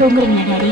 தூங்குறீங்களா daddy?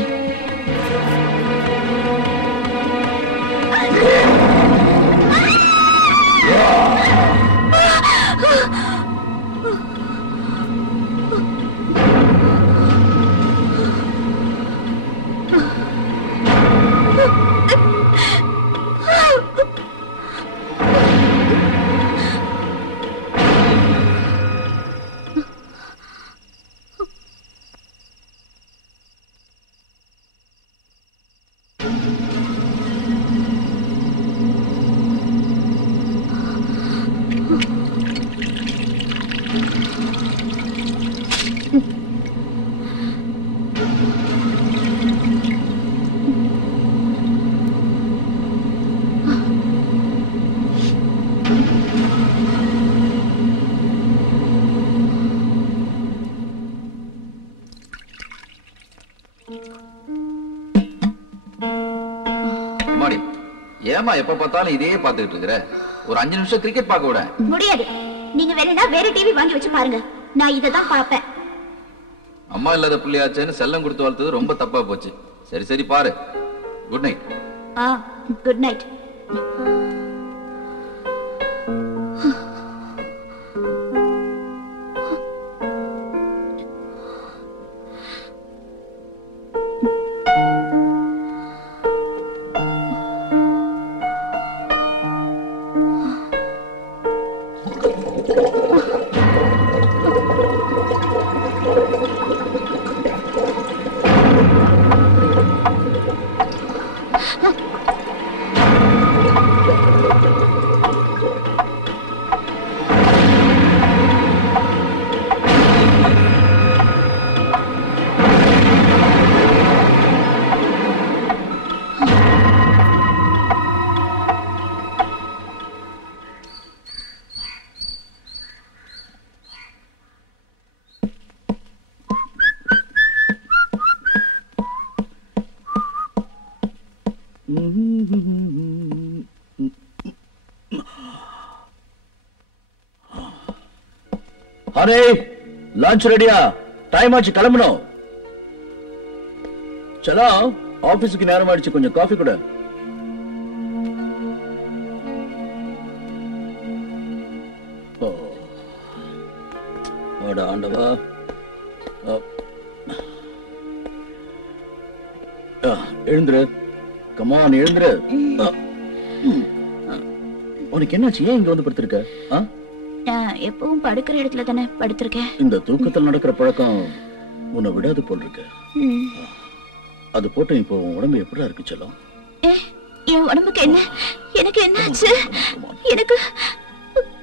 ஏமா எப்ப பார்த்தாலும் இதே பார்த்துக்கிட்டு இருக்கிற? ஒரு 5 நிமிஷம் கிரிக்கெட் பார்க்க விட முடியாது. நீங்க வேணும்னா வேற டிவி வாங்கி வச்சு பாருங்க. நான் இத தான் பாப்பேன். அம்மா இல்லாத புள்ளியாச்சேன்னு செல்லம் கொடுத்து வளர்த்தது ரொம்ப தப்பா போச்சு. சரி சரி பாரு. Good night. Good night. Hare, lunch ரெடியா? டைம் ஆச்சு, கிளம்பணும். சலோ, ஆபீஸுக்கு நேரம் ஆயிடுச்சு, கொஞ்சம் காஃபி கூட. ஆண்டவா, எழுந்துரு. கமான், எழுந்துரு. உனக்கு என்னாச்சு? ஏன் இங்க வந்து படுத்திருக்க? நான் எப்பவும் படுக்கிற இடத்துல தானே படுத்திருக்கேன். இந்த தூக்கத்தில் நடக்கிற பழக்கம் உன்னை விடாது போல் இருக்கு. அது போட்டு இப்போ உடம்பு எப்படியா இருக்கு செல்லம்? என் உடம்புக்கு என்ன? எனக்கு என்ன ஆச்சு? எனக்கு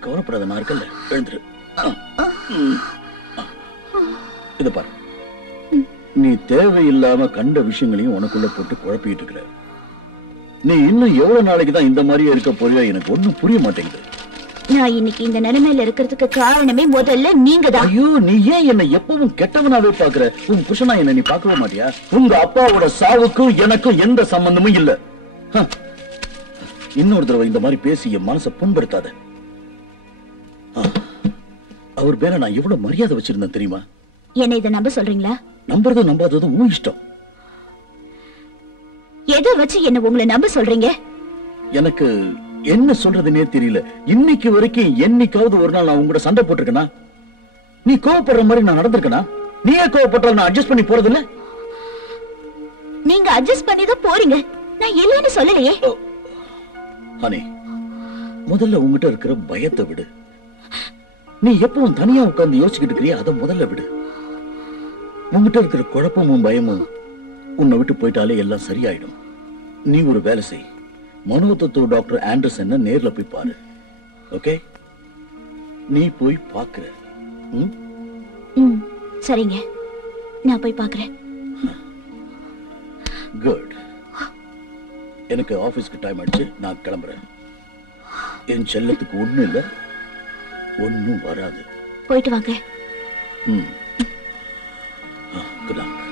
கவலைப்படாத, நான் இருக்கல. எழுந்துரு. இத பாரு, நீ தேவையில்லாம கண்ட விஷயங்களையும் உனக்குள்ள போட்டு குழப்பிட்டு இருக்கிற. நீ இன்னும் எவ்வளவு நாளைக்கு தான் இந்த மாதிரியே இருக்க போறியோ எனக்கு ஒண்ணும் புரிய மாட்டேங்குது. நான் இன்னைக்கு இந்த நிலைமையில இருக்கிறதுக்கு காரணமே முதல்ல நீங்க தான். ஐயோ, நீ ஏன் என்ன எப்பவும் கெட்டவனாவே பாக்குற? உன் புருஷனா என்ன நீ பார்க்கவே மாட்டியா? உங்க அப்பாவோட சாவுக்கும் எனக்கும் எந்த சம்பந்தமும் இல்ல. இன்னொரு தடவை இந்த மாதிரி பேசி என் மனசை புண்படுத்தாத. அவர் பேர நான் எவ்வளவு மரியாதை வச்சிருந்தேன் தெரியுமா? என்ன இதை நம்ப சொல்றீங்களா? நம்புறதும் நம்பாததும் உன் இஷ்டம். எதை வச்சு என்ன உங்களை நம்ப சொல்றீங்க? எனக்கு என்ன சொல்றதுன்னே தெரியல. இன்னைக்கு வரைக்கும் என்னைக்காவது ஒரு நாள் நான் உங்ககிட்ட சண்டை போட்டிருக்கேனா? நீ கோவப்படுற மாதிரி நான் நடந்திருக்கேனா? நீயே கோவப்பட்டால் நான் அட்ஜஸ்ட் பண்ணி போறது இல்ல. நீங்க அட்ஜஸ்ட் பண்ணி தான் போறீங்க, நான் இல்லைன்னு சொல்லலையே. ஹனி, முதல்ல உங்ககிட்ட இருக்கிற பயத்தை விடு. நீ எப்பவும் தனியா உட்கார்ந்து யோசிச்சுக்கிட்டு இருக்கிறியா, அதை முதல்ல விடு. உங்ககிட்ட இருக்கிற குழப்பமும் பயமும் உன்னை விட்டு போயிட்டாலே எல்லாம் சரியாயிடும். நீ ஒரு வேலை செய், மனோதத்துவ டாக்டர் ஆண்டர்சன் நேர்ல போய் பாரு. ஓகே? நீ போய் பாக்குற. சரிங்க, நான் போய் பாக்குறேன். குட். எனக்கு ஆபீஸ்க்கு டைம் ஆயிடுச்சு, நான் கிளம்புறேன். என் செல்லத்துக்கு ஒண்ணும் இல்ல, ஒண்ணும் வராது. போயிட்டு வாங்க. Good luck.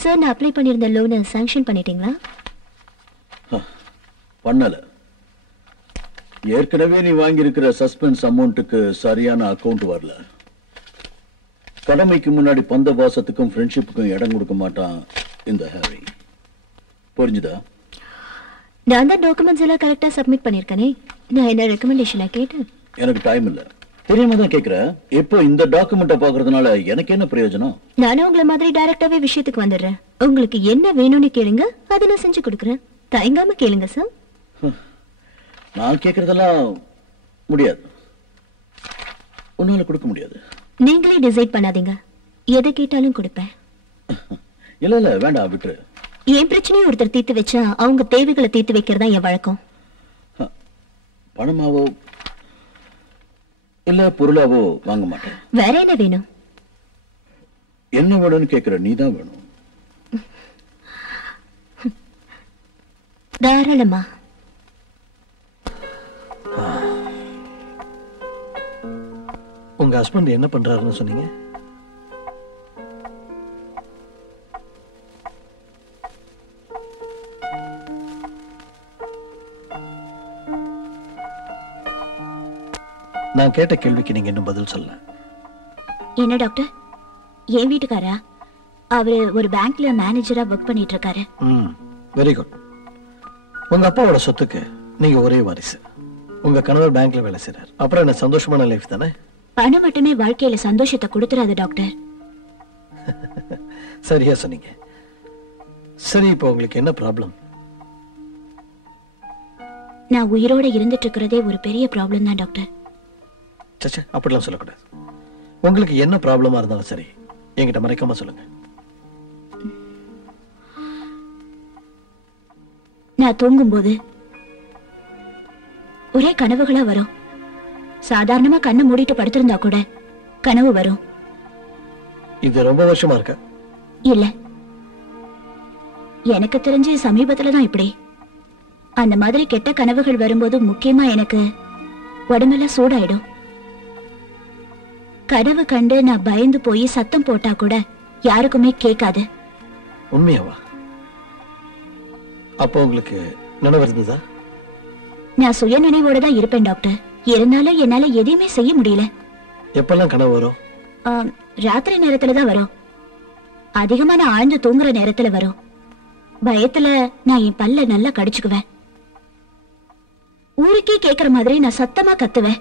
சார், நான் அப்ளை பண்ணியிருந்த லோனை சாங்ஷன் பண்ணிட்டீங்களா? பண்ணல. ஏற்கனவே நீ வாங்கி இருக்கிற சஸ்பென்ஸ் அமௌண்ட்டுக்கு சரியான அக்கவுண்ட் வரல. கடமைக்கு முன்னாடி பந்த பாசத்துக்கும் ஃப்ரெண்ட்ஷிப்புக்கும் இடம் கொடுக்க மாட்டான் இந்த ஹாரி. புரிஞ்சுதா? நான் தான் டாக்குமெண்ட்ஸ் எல்லாம் கரெக்டா சப்மிட் பண்ணிருக்கேனே. நான் என்ன ரெக்கமெண்டேஷனா கேட்டேன்? எனக்கு டைம் இல்ல. தெரியாம தான் கேக்குறேன். இப்போ இந்த டாக்குமெண்ட்டை பாக்குறதுனால எனக்கு என்ன பிரயோஜனம்? நானும் உங்களை மாதிரி டைரக்டாவே விஷயத்துக்கு வந்துடுறேன். உங்களுக்கு என்ன வேணும்னு கேளுங்க, அதை நான் செஞ்சு கொடுக்குறேன். தயங்காம கேளுங்க சார். நான் கேக்குறதெல்லாம் முடியாது, உன்னால கொடுக்க முடியாது. நீங்களே டிசைட் பண்ணாதீங்க, எதை கேட்டாலும் கொடுப்பேன். இல்ல இல்ல வேண்டாம் விட்டுரு. என் பிரச்சனையை ஒருத்தர் தீர்த்து வச்சா அவங்க தேவைகளை தீர்த்து வைக்கிறதா என் வழக்கம். பணமாவோ இல்ல பொருளாவோ வாங்க மாட்டேன். வேற என்ன வேணும்? என்ன வேணும்னு கேக்குற நீதான் வேணும். தாராளமா. உங்க ஹஸ்பண்ட் என்ன பண்றாருன்னு சொன்னீங்க? நான் கேட்ட கேள்விக்கு நீங்க இன்னும் பதில் சொல்ல. என்ன டாக்டர்? என் வீட்டுக்காரா? அவரு ஒரு பேங்க்ல மேனேஜரா ஒர்க் பண்ணிட்டு இருக்காரு. Very good. உங்க அப்பாவோட சொத்துக்கு நீங்க ஒரே வாரிசு. உங்க கணவர் பேங்க்ல வேலை செய்றார். அப்புறம் என்ன சந்தோஷமான லைஃப் தானே? பணம் மட்டுமே வாழ்க்கையில சந்தோஷத்தை கொடுத்துறாது டாக்டர். சரியா சொன்னீங்க. சரி, இப்போ உங்களுக்கு என்ன ப்ராப்ளம்? நான் உயிரோட இருந்துட்டு இருக்கிறதே ஒரு பெரிய ப்ராப்ளம் தான் டாக்டர். சச்சா, அப்படிலாம் சொல்லக்கூடாது. உங்களுக்கு என்ன ப்ராப்ளமா இருந்தாலும் சரி என்கிட்ட மறைக்காம சொல்லுங்க. நான் தூங்கும்போது ஒரே கனவுகளா வரும். சாதாரணமா கண்ணை மூடிட்டு படுத்திருந்தா கூட கனவு வரும். இது ரொம்ப வருஷமா இருக்க? இல்ல, எனக்கு தெரிஞ்சு சமீபத்துலதான் இப்படி. அந்த மாதிரி கெட்ட கனவுகள் வரும்போது முக்கியமா எனக்கு உடம்பெல்லாம் சூடாயிடும். கனவு கண்டு நான் பயந்து போய் சத்தம் போட்டா கூட யாருக்குமே கேட்காது. உண்மையாவா? அப்போ உங்களுக்கு நினைவு இருந்ததா? நான் சுய நினைவோட தான் இருப்பேன் டாக்டர். இருந்தாலும் என்னால எதையுமே செய்ய முடியல. எப்பெல்லாம் கனவு வரும்? ராத்திரி நேரத்துலதான் வரும். அதிகமா நான் ஆழ்ந்து தூங்குற நேரத்துல வரும். பயத்துல நான் என் பல்ல நல்லா கடிச்சுக்குவேன். ஊருக்கே கேக்குற மாதிரி நான் சத்தமா கத்துவேன்.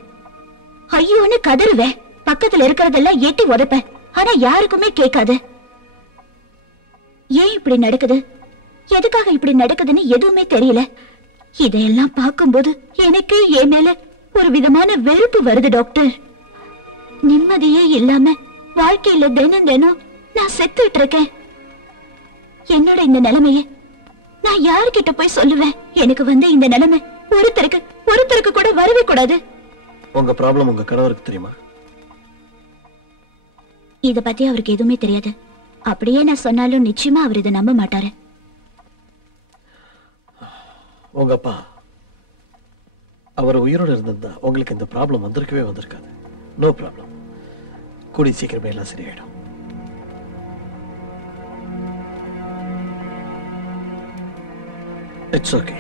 ஐயோன்னு கதறுவேன். பக்கத்துல இருக்கிறதெல்லாம் எட்டி உதைப்பேன். ஆனா யாருக்குமே கேட்காது. ஏன் இப்படி நடக்குது, எதுக்காக இப்படி நடக்குதுன்னு எதுவுமே தெரியல. இதையெல்லாம் பார்க்கும்போது எனக்கு என் மேல ஒரு விதமான வெறுப்பு வருது டாக்டர். நிம்மதியே இல்லாம வாழ்க்கையில தினம் தினம் நான் செத்துட்டு இருக்கேன். என்னோட இந்த நிலைமைய நான் யாருக்கிட்ட போய் சொல்லுவேன்? எனக்கு வந்து இந்த நிலைமை ஒருத்தருக்கு கூட வரவே கூடாது. உங்க ப்ராப்ளம் உங்க கணவருக்கு தெரியுமா? இத பத்தி அவருக்கு எதுவுமே தெரியாது. அப்படியே நான் சொன்னாலும் நிச்சயமா அவர் இதை நம்ப மாட்டாரு. உங்க அப்பா அவர் உயிரோடு இருந்திருந்தா உங்களுக்கு இந்த ப்ராப்ளம் வந்திருக்காது. No problem. கூடி சீக்கிரமே எல்லாம் சரியாயிடும். It's okay.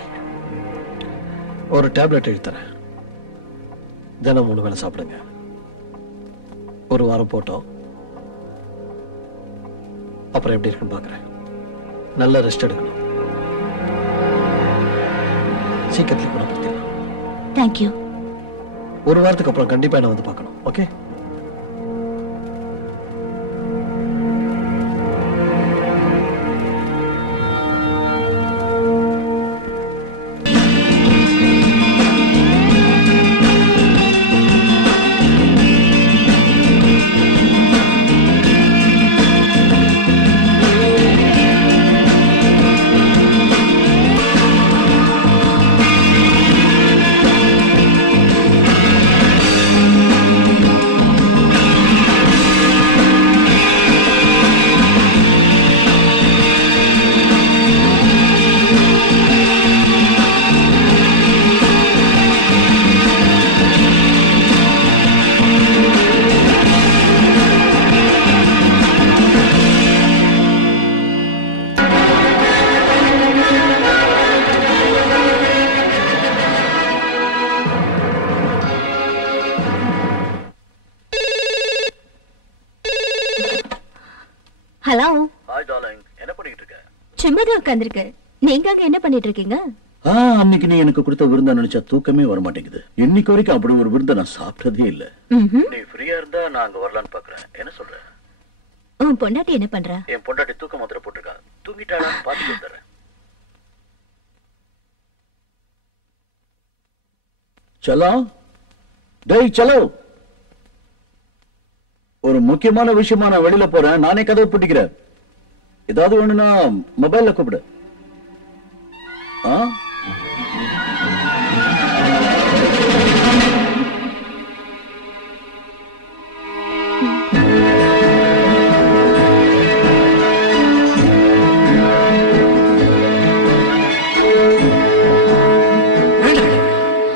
ஒரு டேப்லெட் எழுத்துறேன். தினம் 3 வேளை சாப்பிடுங்க. ஒரு வாரம் போட்டோம். அப்புறம் எப்படி இருக்குன்னு பாக்குறேன். நல்ல ரெஸ்ட் எடுக்கணும். சீக்கிரத்தில் குணப்படுத்திடலாம். தேங்க்யூ. ஒரு வாரத்துக்கு அப்புறம் கண்டிப்பா என்ன வந்து பார்க்கணும். ஓகே? ஹலோ. ஹாய் டார்லிங், என்ன பண்ணிட்டு இருக்க? சும்மாதான் உட்கார்ந்திருக்கு. நீங்க அங்க என்ன பண்ணிட்டு இருக்கீங்க? அன்னைக்கு நீ எனக்கு கொடுத்த விருந்த நினைச்சா தூக்கமே வர மாட்டேங்குது. இன்னைக்கு வரைக்கும் அப்படி ஒரு விருந்த நான் சாப்பிட்டதே இல்ல. நீ ஃப்ரீயா இருந்தா நான் அங்க வரலான்னு பாக்குறேன். என்ன சொல்ற? உன் பொண்டாட்டி என்ன பண்றா? என் பொண்டாட்டி தூக்க மாத்திரை போட்டிருக்கா. தூங்கிட்டாளான்னு பாத்துட்டு வந்துடுறேன். சலோ, டேய் சலோ, ஒரு முக்கியமான விஷயமா நான் வெளியில போறேன். நானே கதவு பூட்டிக்கிறேன். ஏதாவது வேணும்னா மொபைல்ல கூப்பிடு.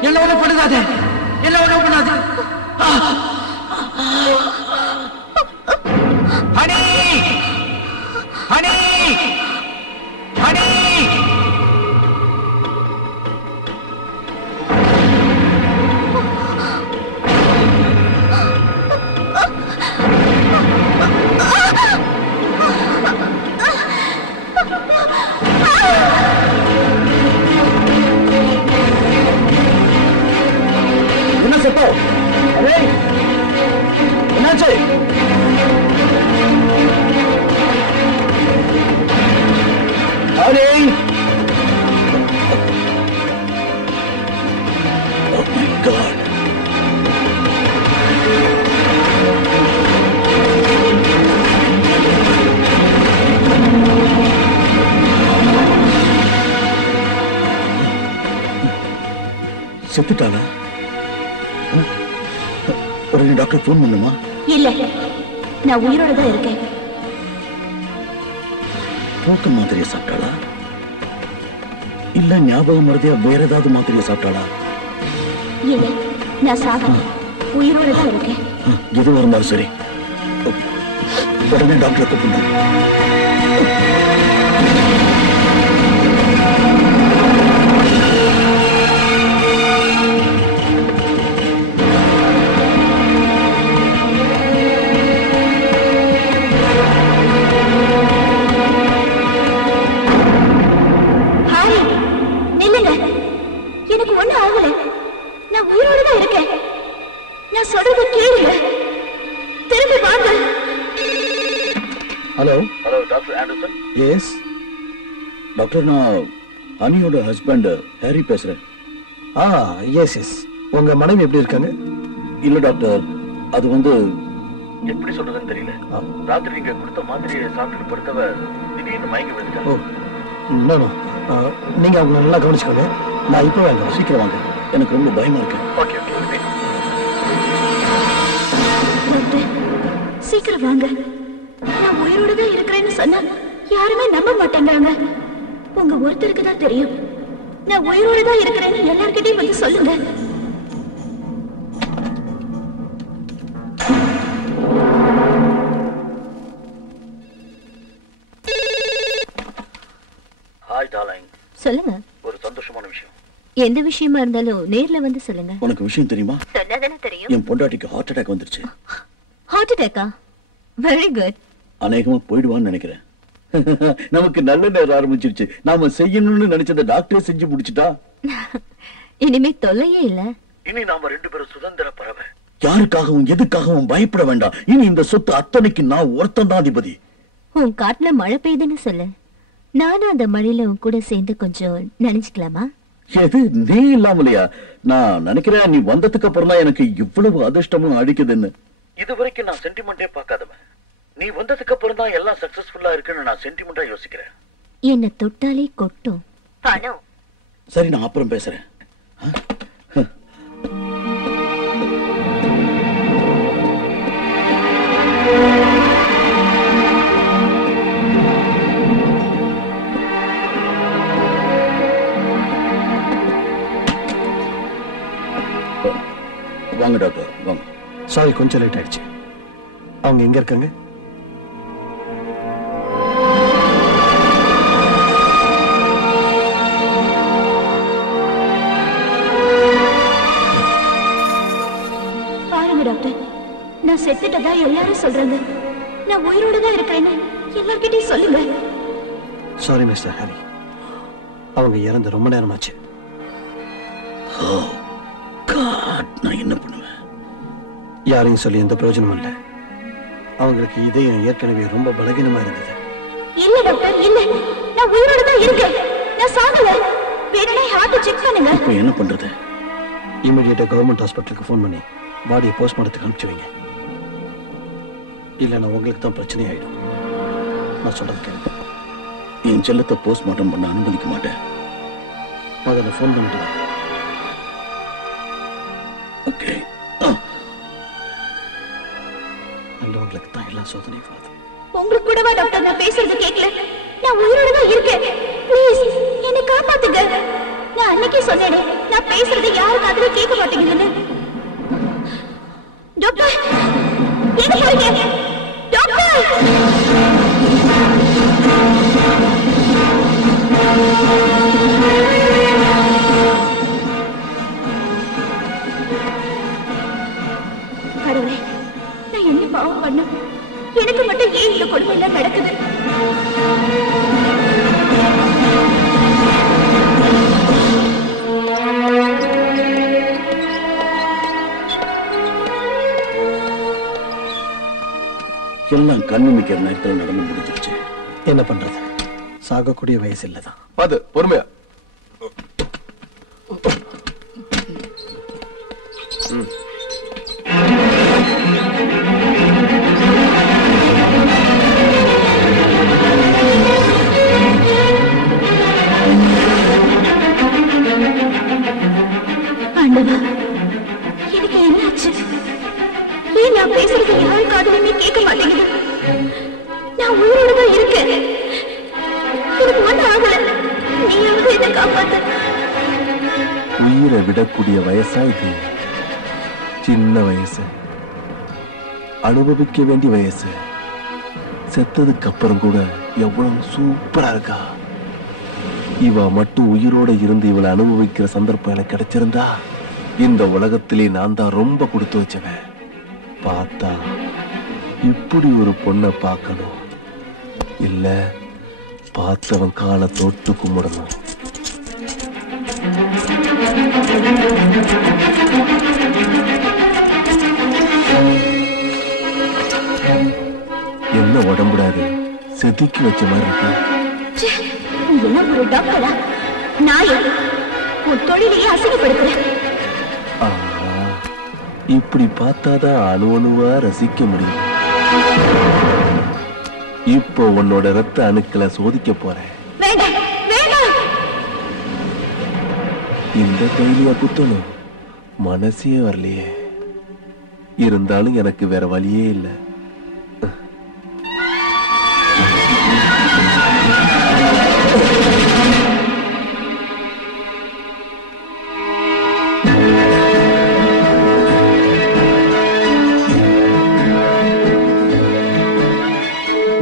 என்ன ஒண்ணு பண்ணுதாதே, என்ன ஒண்ணு பண்ணாது. ஹனி ஹனி ஹனி என்ன செப்போ? என்னாச்சு? Honey! Oh my God! செத்துட்டாளா? உடனே டாக்டர் போன் பண்ணுமா? இல்ல, நான் உயிரோட தான் இருக்கேன். தூக்க மாத்திரையை சாப்பிட்டாளா? இல்ல ஞாபகம் மருதியா வேற ஏதாவது மாத்திரையை சாப்பிட்டாளா? இல்ல, நான் சாகல, உயிரோட தான் இருக்கேன். எதுவும் இருந்தாலும் சரி, உடனே டாக்டரை கூப்பிடுங்க. எனக்கு ஒண்ணு ஆகல, நான் உயிரோட தான் இருக்கேன். நான் சொல்றத கேளுங்க, திரும்பி வாங்க. Hello doctor Anderson. Yes doctor, நான் அனியோட ஹஸ்பண்ட் ஹாரி பேசுறேன். எஸ். உங்க மனைவி எப்படி இருக்காங்க? இல்ல டாக்டர், அது வந்து எப்படி சொல்றதுன்னு தெரியல. ராத்திரி நீங்க கொடுத்த மாத்திரையை சாப்பிட்டு படுத்தவ திடீர்னு மயங்கி விழுந்துட்டாங்க. நீங்க அவங்க நல்லா கவனிச்சுக்கோங்க. நான் இப்போ வேண்டாம், சீக்கிரம் வாங்க, எனக்கு ரொம்ப பயமா இருக்கு. ஓகே, சீக்கிரம் வாங்க. நான் உயிரோட தான் இருக்கிறேன்னு சொன்னா யாருமே நம்ப மாட்டேங்கிறாங்க. உங்க ஒருத்தருக்கு தான் தெரியும் நான் உயிரோட தான் இருக்கிறேன்னு. எல்லார்கிட்டையும் வந்து சொல்லுங்க. Hi darling. சொல்லுங்க. ஒரு சந்தோஷமான விஷயம். எந்த விஷயமா இருந்தாலும் நேர்ல வந்து சொல்லுங்க. உனக்கு விஷயம் தெரியுமா? சொன்னதானே தெரியும். என் பொண்டாட்டிக்கு ஹார்ட் அட்டாக் வந்துருச்சு. ஹார்ட் அட்டாக்கா? Very good. அநேகமா போயிடுவான்னு நினைக்கிறேன். நமக்கு நல்ல நேரம் ஆரம்பிச்சிருச்சு. நாம செய்யணும்னு நினைச்சத டாக்டரே செஞ்சு முடிச்சிட்டா. இனிமே தொல்லையே இல்ல. இனி நாம ரெண்டு பேரும் சுதந்திர பறவை. யாருக்காகவும் எதுக்காகவும் பயப்பட வேண்டாம். இனி இந்த சொத்து அத்தனைக்கு நான் ஒருத்தன் தான் அதிபதி. உன் காட்டுல மழை பெய்யுதுன்னு சொல்லு, நானும் அந்த மழையில உன் கூட சேர்ந்து கொஞ்சம் நினைச்சுக்கலாமா? எது, நீ இல்லாமலையா? நான் நினைக்கிறேன் நீ வந்ததுக்கு அப்புறம் தான் எனக்கு இவ்வளவு அதிர்ஷ்டமும் அடிக்குதுன்னு. இதுவரைக்கும் நான் சென்டிமெண்டே பார்க்காதவன். நீ வந்ததுக்கு அப்புறம் தான் எல்லாம் சக்சஸ்ஃபுல்லா இருக்குன்னு நான் சென்டிமெண்டா யோசிக்கிறேன். என்ன தொட்டாலே கொட்டும் பணம். சரி, நான் அப்புறம் பேசுறேன். வாங்க டாக்டர், வாங்க. சாரி, கொஞ்சம் லேட் ஆயிடுச்சு. அவங்க எங்க இருக்காங்க? பாருங்க டாக்டர், நான் செத்துட்டதா எல்லாரும் சொல்றாங்க. நான் உயிரோட தான் இருக்கிறேன்னு எல்லார்கிட்டையும் சொல்லுங்க. சாரி மிஸ்டர் ஹாரி, அவங்க இறந்து ரொம்ப நேரமாச்சு. நான் என்ன பண்ணுவேன்? யாரையும் சொல்லி எந்த பிரயோஜனமும் இல்லை. அவங்களுக்கு இதயம் ஏற்கனவே ரொம்ப பலகீனமா இருந்தது. இல்ல டாக்டர், இல்ல, நான் உயிரோட தான் இருக்கேன். நான் சாகல. வேணும்னா ஹார்ட் செக் பண்ணுங்க. இப்போ என்ன பண்றது? இமிடியேட்டா கவர்மெண்ட் ஹாஸ்பிட்டலுக்கு ஃபோன் பண்ணி பாடியை போஸ்ட்மார்ட்டத்துக்கு அனுப்பிச்சு வைங்க. இல்லைன்னா உங்களுக்கு தான் பிரச்சனை ஆயிடும். நான் சொல்றது கேளுங்க. என் செல்லத்தை போஸ்ட்மார்ட்டம் பண்ண அனுமதிக்க மாட்டேன். முதல்ல ஃபோன் பண்ணிட்டு வா. ஓகே. நல்லவங்களுக்கு தான் எல்லா சோதனையும் வருது. உங்களுக்கு கூடவா டாக்டர் நான் பேசுறது கேட்கல? நான் உயிரோட தான் இருக்கேன். ப்ளீஸ் என்னை காப்பாத்துங்க. நான் அன்னைக்கே சொன்னேனே, நான் பேசுறது யாரு காதுல கேட்க மாட்டேங்குதுன்னு. டாக்டர் எங்க போறீங்க? டாக்டர் கடவுளே, நான் என்ன பாவம் பண்ண? எனக்கு மட்டும் ஏன் இந்த கொடுமை எல்லாம் நடக்குது? எல்லாம் கண்ணு மிக்கிற நேரத்தில் நடந்து முடிஞ்சிருச்சு. என்ன பண்றது? சாகக்கூடிய வயசு இல்லதான். பாத்து பொறுமையா. ஆண்டவா, எனக்கு என்னாச்சு? ஏன் நான் பேசுறது யாரு காதுலயுமே கேட்க மாட்டேங்குது? நான் உயிரோட தான் இருக்கேன். எனக்கு ஒன்றும் ஆகல. நீயாவது என்ன காப்பாத்த. உயிரை விடக்கூடிய வயசா இது? சின்ன வயசு, அனுபவிக்க வேண்டிய வயசு. செத்ததுக்கு அப்புறம் கூட எவ்வளவு சூப்பரா இருக்கா. இவ மட்டும் உயிரோட இருந்து இவளை அனுபவிக்கிற சந்தர்ப்பம் எனக்கு கிடைச்சிருந்தா இந்த உலகத்திலே நான் தான் ரொம்ப கொடுத்து வச்சவன். பார்த்தா இப்படி ஒரு பொண்ணை பார்க்கணும், இல்ல பார்த்தவன் காலை தொட்டு கும்பிடணும். என்ன உடம்புடாது செதுக்கி வச்ச மாதிரி இருக்கு. நீ என்ன ஒரு டாக்டரா? நான் உன் தொழிலையே அசிங்கப்படுத்துறேன். இப்படி பார்த்தாதான் அணு அணுவா ரசிக்க முடியும். இப்போ உன்னோட ரத்த அணுக்களை சோதிக்க போறேன். வேண்டாம் வேண்டாம். இந்த தைலியா குத்தணும் மனசே வரலையே. இருந்தாலும் எனக்கு வேற வழியே இல்லை.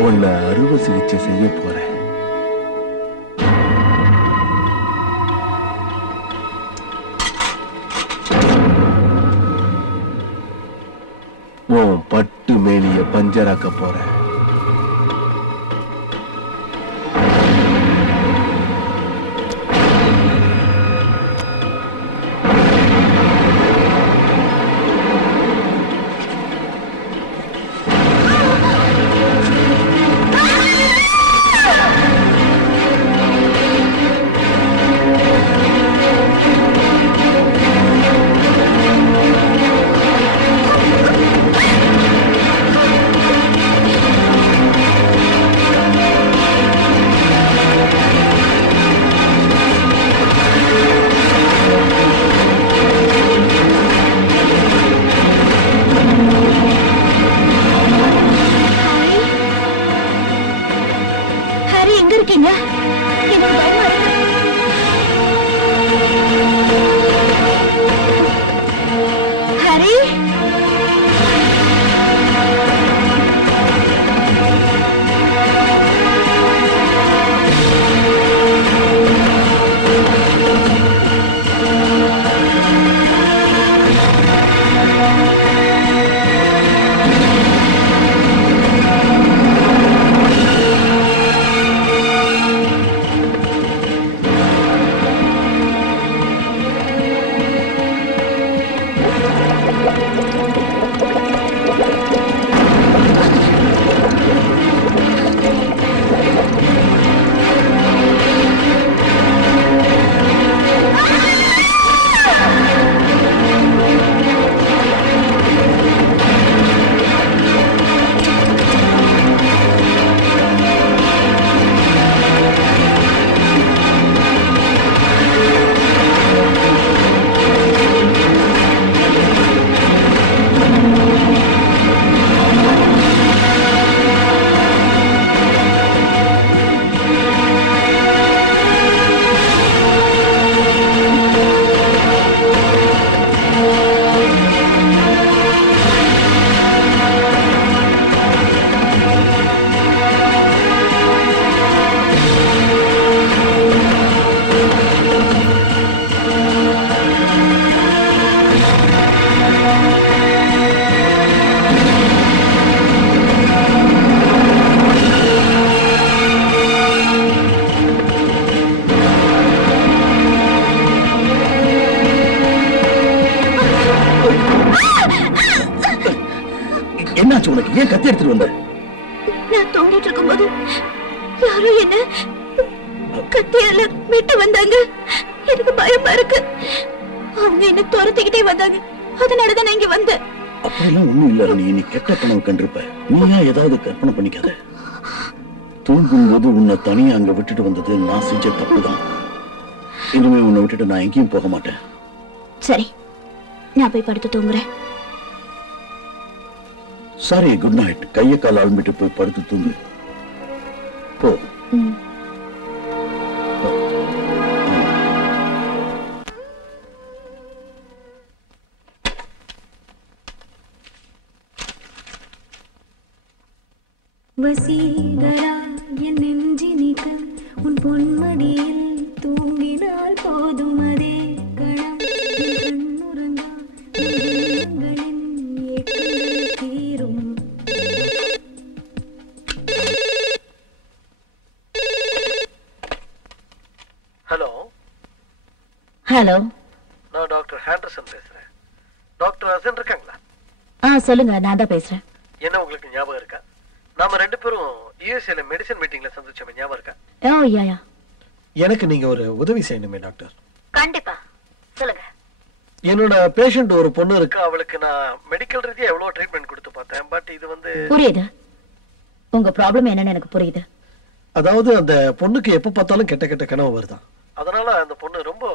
உன்னை அறுவை சிகிச்சை செய்ய போறேன். உன் பட்டு மேனிய பஞ்சராக்க போறேன். என்னாச்சு உனக்கு? ஏன் கத்தி எடுத்துட்டு வந்த? நான் தூங்கிட்டு இருக்கும்போது யாரோ என்ன கத்தியால வெட்ட வந்தாங்க. எனக்கு பயமா இருக்கு. அவங்க என்ன துரத்திக்கிட்டே வந்தாங்க. அதனாலதான் நான் இங்க வந்தேன். அப்படிலாம் ஒண்ணும் இல்ல ராணி. நீ கெட்ட கனவு கண்டிருப்ப. நீயா ஏதாவது கற்பனை பண்ணிக்காத. தூங்கும் போது உன்னை தனியா அங்க விட்டுட்டு வந்தது நான் செஞ்ச தப்புதான். இனிமே உன்னை விட்டுட்டு நான் எங்கேயும் போக மாட்டேன். சரி, நான் போய் படுத்து தூங்குறேன். Sorry, good night. கைய கால் ஆரம்பிட்டு போய் படுத்து தூங்கு. போ. வசீகரா என் நெஞ்சினிக்க உன் பொன்மடியில் தூங்கினால் போதும் அதே கணம் கண்ணுறங்கா எங்களின் ஏக்கங்கள் தீரும். ஹலோ ஹலோ, நான் டாக்டர் ஹேண்டர்சன் பேசுறேன். டாக்டர் அசன் இருக்காங்களா? சொல்லுங்க, நான் தான் பேசுறேன். என்ன உங்களுக்கு ஞாபகம் இருக்கா? நாம ரெண்டு பேரும் யூஎஸ்ஏல மெடிசன் மீட்டிங்ல சந்திச்சோமே, ஞாபகம் இருக்கா? யா. எனக்கு நீங்க ஒரு உதவி செய்யணுமே டாக்டர். கண்டிப்பா, சொல்லுங்க. என்னோட பேஷண்ட் ஒரு பொண்ணு இருக்கு. அவளுக்கு நான் மெடிக்கல் ரீதியா எவ்வளவு ட்ரீட்மெண்ட் கொடுத்து பார்த்தேன். பட் இது வந்து புரியுது. உங்க ப்ராப்ளம் என்னன்னு எனக்கு புரியுது. அதாவது அந்த பொண்ணுக்கு எப்ப பார்த்தாலும் கெட்ட கெட்ட கனவு வருதான். அதனால அந்த பொண்ணு ரொம்ப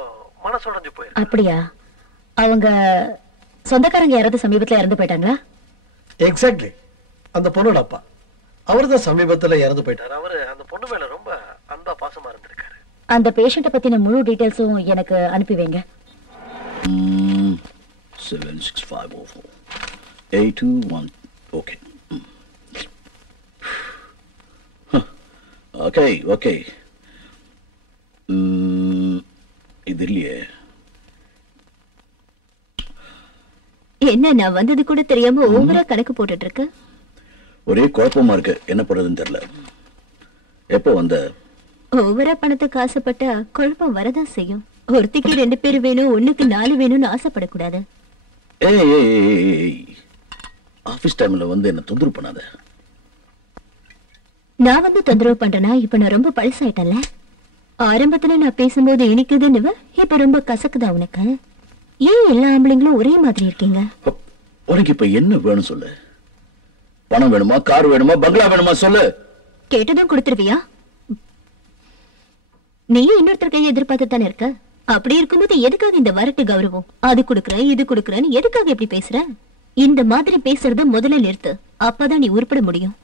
மனசுடைஞ்சு போயிருக்கு. அப்படியா? அவங்க சொந்தக்காரங்க யாராவது சமீபத்துல இறந்து போயிட்டாங்களா? எக்ஸாக்ட்லி. அந்த பொண்ணோட அப்பா அவர்தான் சமீபத்துல இறந்து போயிட்டாரு. அவரு அந்த பொண்ணு மேல ரொம்ப அன்பா பாசமா இருந்திருக்காரு. அந்த பேஷண்ட பத்தின முழு டீடைல்ஸும் எனக்கு அனுப்பி வைங்க. 76504 821. Okay okay okay. இது இல்லையே. என்ன, நான் வந்தது கூட தெரியாம ஓவரா கணக்கு போட்டுட்டு இருக்க? ஒரே குழப்பமா இருக்கு, என்ன பண்றதுன்னு தெரியல. எப்போ வந்த? ஓவரா பணத்துக்கு ஆசைப்பட்டா குழப்பம் வரதான் செய்யும். ஒருத்திக்கு 2 பேர் வேணும், ஒண்ணுக்கு 4 வேணும்னு ஆசைப்படக்கூடாது. ஏய், ஆபீஸ் டைம்ல வந்து என்ன தொந்தரவு பண்ணாத. நான் வந்து தொந்தரவு பண்றேனா? இப்ப நான் ரொம்ப பழசாயிட்டேன்ல. ஆரம்பத்துல நான் பேசும்போது இனிக்குதுன்னு, இப்ப ரொம்ப கசக்குதா உனக்கு? ஏன் எல்லா ஆம்பளைங்களும் ஒரே மாதிரி இருக்கீங்க? உனக்கு இப்ப என்ன வேணும் சொல்லு. பணம் வேணுமா, கார் வேணுமா, பங்களா வேணுமா சொல்லு. கேட்டதும் கொடுத்துருவியா? நீயும் இன்னொருத்தர் கையை எதிர்பார்த்து தானே இருக்க. அப்படி இருக்கும்போது எதுக்காக இந்த வரட்டு கௌரவம்? அது கொடுக்குறேன் இது கொடுக்குறேன்னு எதுக்காக இப்படி பேசுற? இந்த மாதிரி பேசுறத முதல்ல நிறுத்து. அப்பதான் நீ உருப்பட முடியும்.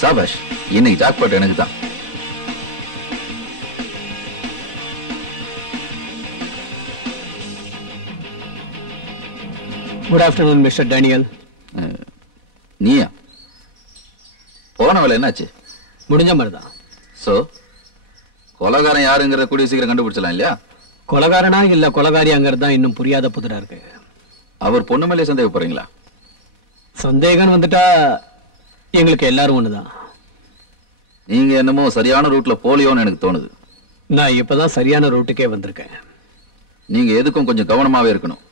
சாபாஷ், இன்னைக்கு ஜாக்பாட் எனக்கு தான். Good afternoon mister Daniel. நீயா? போன வேலை என்னாச்சு? முடிஞ்ச மாதிரிதான். சோ கொலகாரன் யாருங்கிறத கூடிய சீக்கிரம் கண்டுபிடிச்சலாம் இல்லையா? கொலகாரனா இல்ல கொலகாரியாங்கிறது தான் இன்னும் புரியாத புதிரா இருக்கு. அவர் பொண்ணு மேலே சந்தேகப்படுறீங்களா? சந்தேகம் வந்துட்டா எங்களுக்கு எல்லாரும் ஒண்ணுதான். நீங்க என்னமோ சரியான ரூட்ல போலியோன்னு எனக்கு தோணுது. நான் இப்பதான் சரியான ரூட்டுக்கே வந்திருக்கேன். நீங்க எதுக்கும் கொஞ்சம் கவனமாவே இருக்கணும்.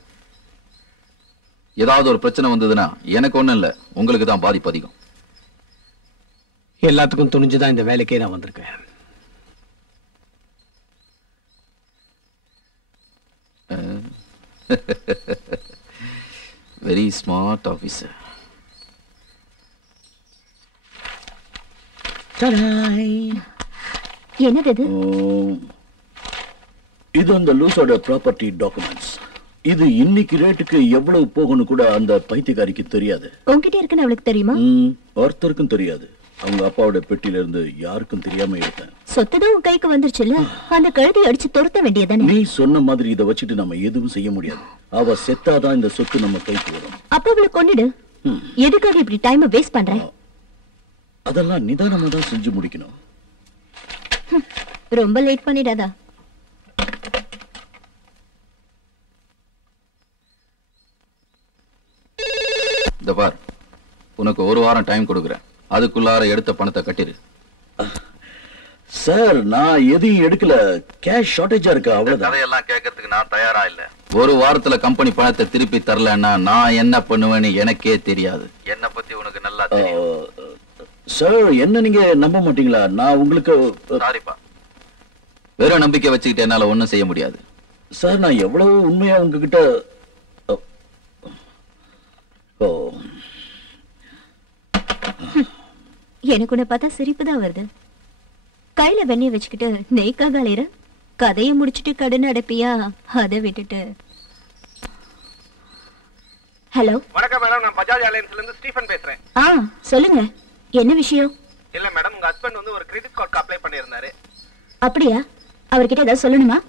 ஏதாவது ஒரு பிரச்சனை வந்ததுன்னா எனக்கு ஒண்ணும் இல்ல, உங்களுக்கு தான் பாதிப்பு அதிகம். எல்லாத்துக்கும் துணிஞ்சுதான் இந்த வேலைக்கே நான் வந்திருக்கேன். Very smart officer. என்னது இது? இது அந்த லூசோட ப்ராப்பர்ட்டி டாக்குமெண்ட்ஸ். இது இன்னைக்கு ரேட்டுக்கு எவ்வளவு போகணும் கூட அந்த பைத்தியக்காரிக்கு தெரியாது. உங்ககிட்ட இருக்குன்னு அவளுக்கு தெரியுமா? ஒருத்தருக்கும் தெரியாது. அவங்க அப்பாவோட பெட்டியில இருந்து யாருக்கும் தெரியாம எடுத்தேன். சொத்துதான் உன் கைக்கு வந்துருச்சுல்ல, அந்த கழுதை அடிச்சு துரத்த வேண்டியதானே? நீ சொன்ன மாதிரி இதை வச்சுட்டு நம்ம எதுவும் செய்ய முடியாது. அவ செத்தாதான் இந்த சொத்து நம்ம கைக்கு வரும். அப்ப அவளை கொன்னுடு. எதுக்காக இப்படி டைம் வேஸ்ட் பண்ற? அதெல்லாம் நிதானமா தான் செஞ்சு முடிக்கணும். ரொம்ப லேட் பண்ணிடாதா. இந்த பார், உனக்கு 1 வாரம் டைம் கொடுக்குறேன். அதுக்குள்ளார எடுத்த பணத்தை கட்டிரு. சார் நான் எதையும் எடுக்கல, கேஷ் ஷார்டேஜா இருக்கு அவ்வளவுதான். கதையெல்லாம் கேட்கறதுக்கு நான் தயாரா இல்ல. ஒரு வாரத்துல கம்பெனி பணத்தை திருப்பி தரலன்னா நான் என்ன பண்ணுவேன்னு எனக்கே தெரியாது. என்ன பத்தி உனக்கு நல்லா தெரியும். சார் என்ன நீங்க நம்ப மாட்டீங்களா? நான் உங்களுக்கு சாரிப்பா, வெறும் நம்பிக்கை வச்சுக்கிட்டு என்னால ஒண்ணும் செய்ய முடியாது. சார் நான் எவ்வளவு உண்மையா உங்ககிட்ட எனக்கு உன்னை பார்த்தா சிரிப்பு தான் வருது. கையில வெண்ணெய் வச்சுக்கிட்டு நெய்க்காக அலையிற, கதையை முடிச்சுட்டு கடன் அடைப்பியா? அதை விட்டுட்டு. ஹலோ, வணக்கம் மேடம், நான் பஜாஜ் அலையன்ஸ்ல இருந்து ஸ்டீஃபன் பேசுறேன். சொல்லுங்க, என்ன விஷயம்? இல்ல மேடம், உங்க ஹஸ்பண்ட் வந்து ஒரு கிரெடிட் கார்டுக்கு அப்ளை பண்ணியிருந்தாரு. அப்படியா? அவர்கிட்ட ஏதாவது சொல்லணுமா?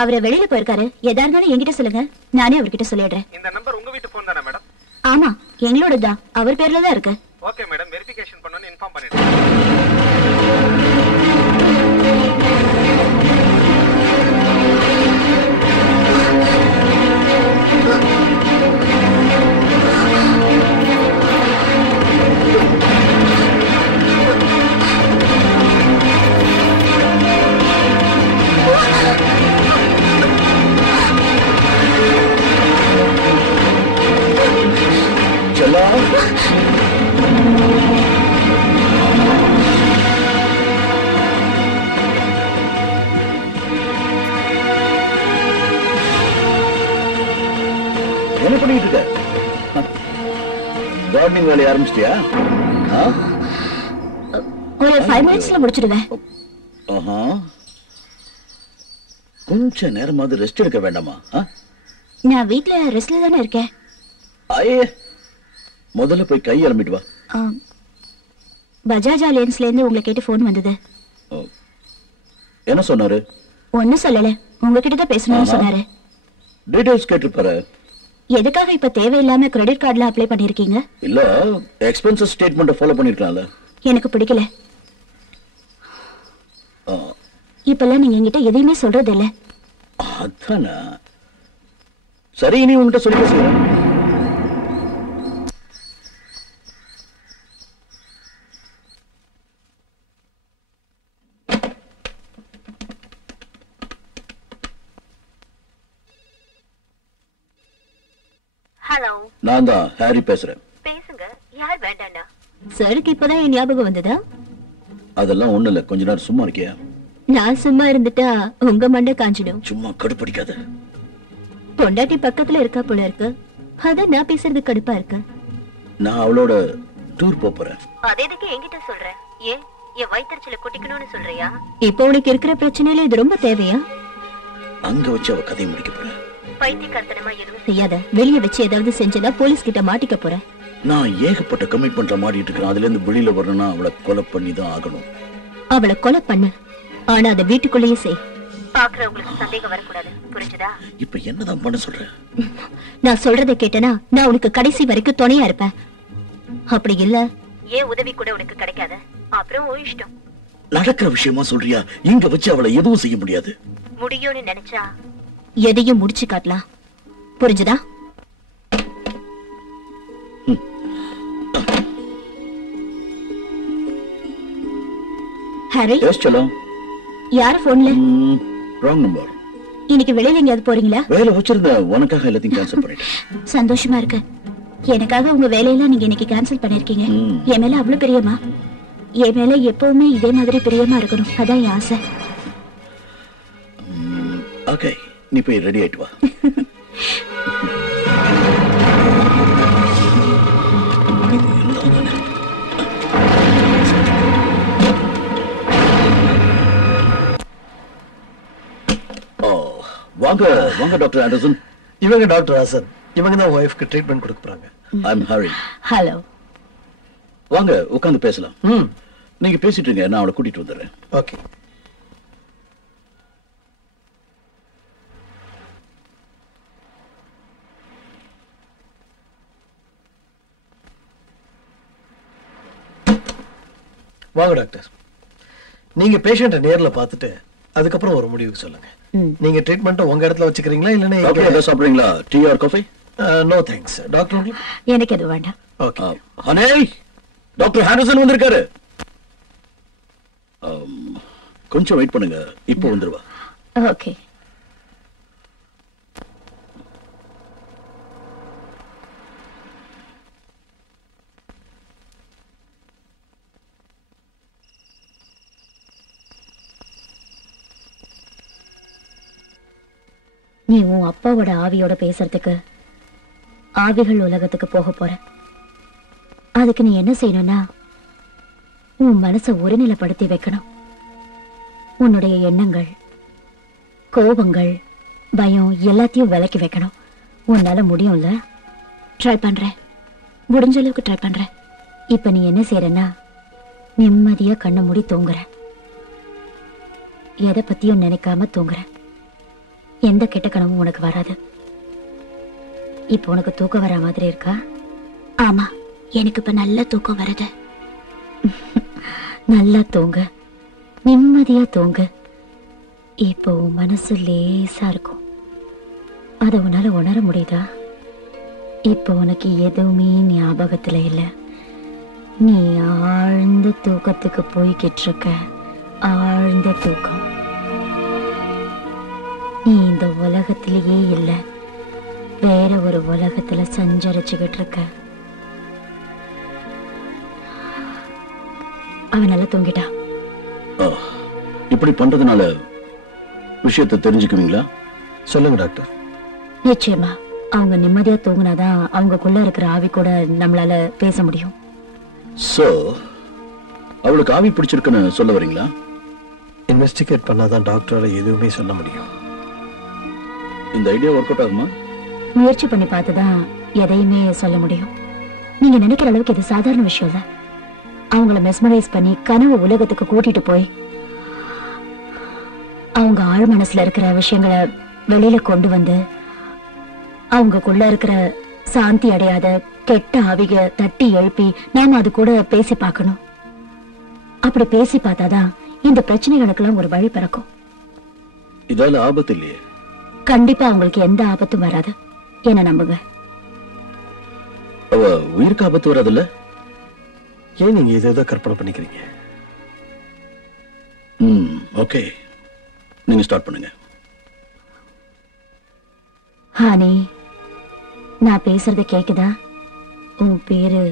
அவரை வெளியில போயிருக்காரு. எதா இருந்தாலும் என்கிட்ட சொல்லுங்க, நானே அவர்கிட்ட சொல்லிடுறேன். இந்த நம்பர் உங்க வீட்டு போன் தானே மேடம்? ஆமா, எங்களோட தான். அவர் பேர்ல தான் இருக்கு. ஓகே மேடம், வெரிஃபிகேஷன் பண்ணனும் இன்ஃபார்ம் பண்ணிடுறேன். चलो என்ன பண்ணிட்டு இருக்க? கார்டனிங் வேலைய ஆரம்பிச்சிட்டியா? ஒரு 5 மினிட்ஸ்ல முடிச்சிடுவேன். கொஞ்ச நேரமாவது ரெஸ்ட் எடுக்க வேண்டாமா? நான் வீட்ல ரெஸ்ட்ல தானே இருக்கேன். ஐயே, முதல்ல போய் கை அலம்பிட்டு வா. பஜாஜ் அலையன்ஸ்ல இருந்து உங்களை கேட்டு போன் வந்தது. என்ன சொன்னாரு? ஒன்னும் சொல்லல, உங்ககிட்ட தான் பேசணும்னு சொன்னாரு. டீடைல்ஸ் கேட்டிருப்பாரு. எதுக்காக இப்ப தேவையில்லாம கிரெடிட் கார்டுல அப்ளை பண்ணிருக்கீங்க? இல்ல, எக்ஸ்பென்சஸ் ஸ்டேட்மெண்ட் ஃபாலோ பண்ணிருக்கலாம்ல. எனக்கு பிடிக்கல. இப்பெல்லாம் நீங்க என்கிட்ட எதையுமே சொல்றது இல்ல. அதானா? சரி, நீ உங்ககிட்ட சொல்லி பேசுறேன். ஹலோ, நான் தான் ஹாரி பேசுறேன். பேசுங்க. யார் வேண்டாம்னா? சருக்கு இப்பதான் என் ஞாபகம் வந்ததா? அதெல்லாம் ஒண்ணு இல்ல, கொஞ்ச நேரம் சும்மா இருக்கியா? நான் சும்மா இருந்துட்டா உங்க மண்டை காஞ்சிடும். சும்மா கடுப்படிக்காத. பொண்டாட்டி பக்கத்துல இருக்கா போல இருக்கு, அதான் நான் பேசுறது கடுப்பா இருக்கு. நான் அவளோட டூர் போறேன். அதே எதுக்கு என்கிட்ட சொல்ற? ஏன் என் வயிற்றுல கொட்டிக்கணும்னு சொல்றியா? இப்போ உனக்கு இருக்கிற பிரச்சனையில இது ரொம்ப தேவையா? அங்க வச்சு அவ கதையை முடிக்க போறேன். பைத்தியக்காரத்தனமா எதுவும் செய்யாத. வெளிய வச்சு ஏதாவது செஞ்சதா போலீஸ் கிட்ட மாட்டிக்க போற. நான் ஏகப்பட்ட கமிட்மெண்ட்ல மாட்டிட்டு இருக்கேன். அதுல இருந்து வெளியில வரணும்னா அவளை கொலை பண்ணி தான் ஆகணும். அவளை கொலை பண்ணு, ஆனா அதை வீட்டுக்குள்ளேயே செய். பாக்குறவங்களுக்கு சந்தேகம் வரக்கூடாது, புரிஞ்சுதா? இப்ப என்னதான் பண்ண சொல்ற? நான் சொல்றதை கேட்டனா நான் உனக்கு கடைசி வரைக்கும் துணையா இருப்பேன். அப்படி இல்ல ஏன் உதவி கூட உனக்கு கிடைக்காது. அப்புறம் ஓ இஷ்டம். நடக்கிற விஷயமா சொல்றியா? இங்க வச்சு அவளை எதுவும் செய்ய முடியாது. முடியும்னு நினைச்சா எதையும் முடிச்சு காட்டலாம், புரிஞ்சுதா? ஹாரி, எஸ் செல்லம். யார போன்ல? Wrong number. இன்னைக்கு வெளியில எங்கயாவது போறீங்களா? வேலை வச்சிருந்த உனக்காக எல்லாத்தையும் கேன்சல் பண்ணிட்டேன். சந்தோஷமா இருக்கு. எனக்காக உங்க வேலையெல்லாம் நீங்க இன்னைக்கு கேன்சல் பண்ணிருக்கீங்க. என் மேல அவ்வளவு பிரியமா? என் மேல எப்பவுமே இதே மாதிரி பிரியமா இருக்கணும், அதான் என் ஆசை. ஓகே, நீ போய் ரெடி ஆயிட்டு வா. வாங்க வாங்க டாக்டர் ஆண்டர்சன். இவங்க டாக்டர் ஆசன். இவங்க தான் ஒய்ஃப்க்கு ட்ரீட்மெண்ட் கொடுக்க போறாங்க. ஐ அம் ஹரி. ஹலோ. வாங்க உட்கார்ந்து பேசலாம். நீங்க பேசிட்டு இருங்க, நான் அவளை கூட்டிட்டு வந்துடுறேன். ஓகே. வாங்க டாக்டர். நீங்க பேஷண்ட்டை நேர்ல பார்த்துட்டு அதுக்கப்புறம் ஒரு முடிவுக்கு சொல்லுங்க. நீங்க ட்ரீட்மெண்ட் உங்க இடத்துல வச்சுக்கிறீங்களா இல்லனா ஓகே, ஏதோ சாப்பிடுறீங்களா? Tea or coffee? No thanks doctor. உங்களுக்கு? எனக்கு எதுவும் வேண்டாம். ஓகே. ஹனே, டாக்டர் ஹாண்டர்சன் வந்திருக்காரு. கொஞ்சம் வெயிட் பண்ணுங்க, இப்போ வந்துருவா. ஓகே. நீ உன் அப்பாவோட ஆவியோட பேசுறதுக்கு ஆவிகள் உலகத்துக்கு போக போற. அதுக்கு நீ என்ன செய்யணும்னா உன் மனசை ஒருநிலைப்படுத்தி வைக்கணும். உன்னுடைய எண்ணங்கள், கோபங்கள், பயம் எல்லாத்தையும் விலக்கி வைக்கணும். உன்னால முடியும்ல? ட்ரை பண்றேன், முடிஞ்ச அளவுக்கு ட்ரை பண்றேன். இப்ப நீ என்ன செய்யறன்னா நிம்மதியா கண்ணை மூடி தூங்குற. எதை பத்தியும் நினைக்காம தூங்குற. எந்த கெட்ட கனவும் உனக்கு வராது. இப்ப உனக்கு தூக்கம் வர மாதிரி இருக்கா? ஆமா, எனக்கு இப்ப நல்ல தூக்கம் வருது. நல்லா தூங்கு, நிம்மதியா தூங்கு. இப்போ உன் மனசு லேசா இருக்கும். அத உன்னால உணர முடியுதா? இப்ப உனக்கு எதுவுமே ஞாபகத்துல இல்ல. நீ ஆழ்ந்த தூக்கத்துக்கு போய்கிட்டு இருக்க. ஆழ்ந்த தூக்கம். நீ இந்த உலகத்திலேயே இல்ல, வேற ஒரு உலகத்துல சஞ்சரிச்சுக்கிட்டு இருக்க. அவன் நல்லா தூங்கிட்டா. இப்படி பண்றதுனால விஷயத்தை தெரிஞ்சுக்குவீங்களா? சொல்லுங்க டாக்டர். நிச்சயமா அவங்க நிம்மதியா தூங்கினாதான் அவங்களுக்குள்ள இருக்கிற ஆவி கூட நம்மளால பேச முடியும். சோ அவளுக்கு ஆவி பிடிச்சிருக்குன்னு சொல்ல வரீங்களா? இன்வெஸ்டிகேட் பண்ணாதான் டாக்டரால எதுவுமே சொல்ல முடியும். இந்த ஐடியா ஒர்க் அவுட் ஆகுமா? முயற்சி பண்ணி பார்த்துதான் எதையுமே சொல்ல முடியும். நீங்க நினைக்கிற அளவுக்கு இது சாதாரண விஷயம் இல்ல. அவங்கள மெஸ்மரைஸ் பண்ணி கனவு உலகத்துக்கு கூட்டிட்டு போய் அவங்க ஆழ் மனசுல இருக்கிற விஷயங்களை வெளியில கொண்டு வந்து அவங்களுக்குள்ள இருக்கிற சாந்தி அடையாத கெட்ட ஆவிக தட்டி எழுப்பி நாம அது கூட பேசி பார்க்கணும். அப்படி பேசி பார்த்தாதான் இந்த பிரச்சனைகளுக்கெல்லாம் ஒரு வழி பிறக்கும். இதால ஆபத்து இல்லையே? கண்டிப்பா அவங்களுக்கு எந்த ஆபத்தும் வராது. என்ன நம்புங்க. அவ உயிருக்கு ஆபத்து வராதுல்ல? ஏன் நீங்க ஏதோ கற்பனை பண்ணிக்கிறீங்க? ஓகே, நீங்க ஸ்டார்ட் பண்ணுங்க. ஹனி, நான் பேசுறத கேக்குதா? உன் பேரு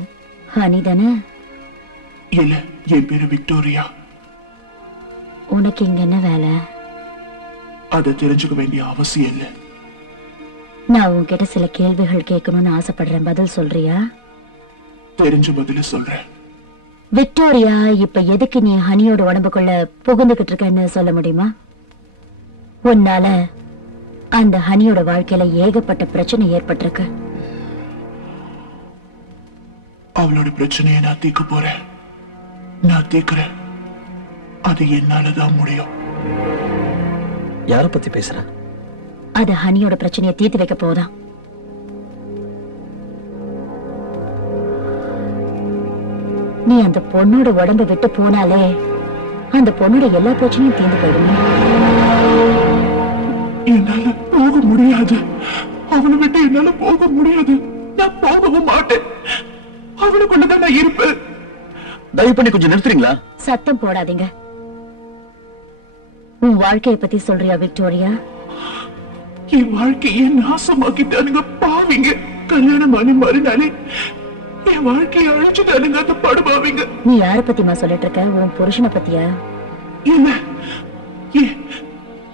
ஹனி தானே? இல்ல, என் பேரு விக்டோரியா. உனக்கு இங்க என்ன வேலை? அதை தெரிஞ்சுக்க வேண்டிய அவசியம் இல்ல. நான் உன்கிட்ட சில கேள்விகள் கேட்கணும்னு ஆசைப்படுறேன். பதில் சொல்றியா? தெரிஞ்ச பதில சொல்றேன். விக்டோரியா, இப்ப எதுக்கு நீ ஹனியோட உடம்புக்குள்ள புகுந்துகிட்டு இருக்கன்னு சொல்ல முடியுமா? உன்னால அந்த ஹனியோட வாழ்க்கையில ஏகப்பட்ட பிரச்சனை ஏற்பட்டிருக்கு. அவளோட பிரச்சனையை நான் தீர்க்க போறேன். நான் தீர்க்கிறேன். அது என்னாலதான் முடியும். யார பத்தி பேசுற? அது ஹனியோட பிரச்சனையை தீர்த்து வைக்க போதான். நீ அந்த பொண்ணோட உடம்ப விட்டு போனாலே அந்த பொண்ணோட எல்லா பிரச்சனையும் தீர்ந்து போயிடுமே. என்னால போக முடியாது. அவளை விட்டு என்னால போக முடியாது. நான் போகவும் மாட்டேன். அவளுக்குள்ளதான் நான் இருப்பேன். தயவு பண்ணி கொஞ்சம் நிறுத்துறீங்களா? சத்தம் போடாதீங்க. உன் வாழ்க்கையை பத்தி சொல்றியா விக்டோரியா? என் வாழ்க்கையை நாசமாக்கிட்டானுங்க பாவிங்க. கல்யாணம் ஆனி மறுநாளே என் வாழ்க்கையை அழைச்சுட்டானுங்க அந்த படுபாவிங்க. நீ யார பத்திமா சொல்லிட்டு இருக்க? உன் புருஷனை பத்தியா? என்ன?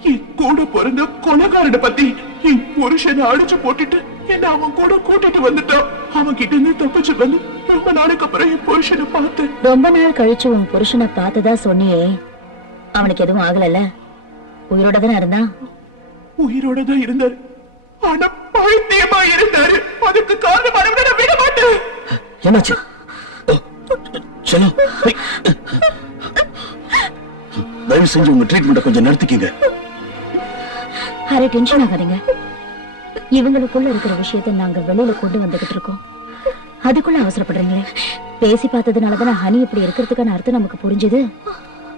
என் கூட பிறந்த கொலைகாரனை பத்தி. என் புருஷனை அடிச்சு போட்டுட்டு என்ன அவன் கூட கூட்டிட்டு வந்துட்டான். அவன் கிட்ட இருந்து தப்பிச்சு வந்து ரொம்ப நாளுக்கு அப்புறம் என் புருஷனை பார்த்தேன். ரொம்ப நாள் கழிச்சு உன் புருஷனை பார்த்ததா சொன்னியே, அவனுக்கு எதுவும் ஆகலல்ல? உயிரோட தானே இருந்தான்? உயிரோட தான் இருந்தாரு. ஆனா பைத்தியமா இருந்தாரு. அதுக்கு காரணமானவனை நான் விட மாட்டேன். என்னாச்சு? சலோ, தயவு செஞ்சு உங்க ட்ரீட்மெண்ட்டை கொஞ்சம் நிறுத்திக்கங்க. ஹரி, டென்ஷன் ஆகாதீங்க. இவங்களுக்குள்ள இருக்கிற விஷயத்தை நாங்க வெளியில கொண்டு வந்துகிட்டு இருக்கோம். அதுக்குள்ள அவசரப்படுறீங்களே. பேசி பார்த்ததுனாலதானே ஹனி இப்படி இருக்கிறதுக்கான அர்த்தம் நமக்கு புரிஞ்சுது.